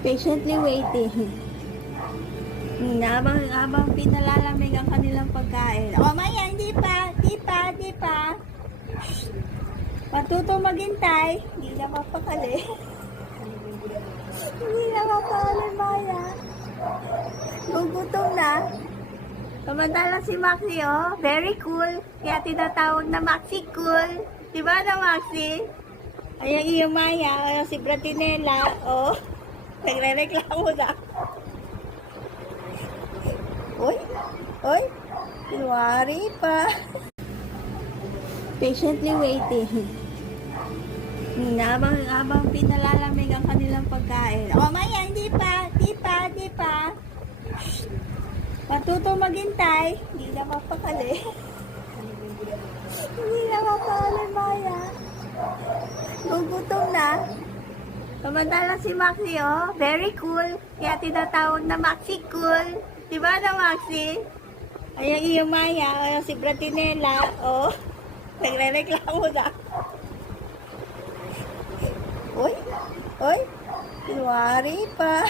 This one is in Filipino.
Patiently waiting. Habang pinalalamig ang kanilang pagkain. O, Maya, hindi pa. Matuto maghintay. Hindi na mapakali. Hindi na mapakali, Maya. Gugutom na. Samantalang si Maxi, oh, very cool. Kaya tinatawag na Maxi Cool. Diba na, Maxi? Ayan iyo, Maya. Si Bratinella, oh. Nagre-reklamo na. Oy. Iwari pa. Patiently waiting. Habang pinalalamig ang kanilang pagkain. O, Maya, hindi pa. Matuto maghintay. Hindi na mapakali. Hindi na mapakali, Maya. Gugutom na. Samantalang si Maxi, oh, very cool. Kaya tinatawag na Maxi Cool. Diba na, Maxi? Ayan iyo, Maya. Si Bratinella, oh. Nagre-reklamo na. Oy. Iwari pa.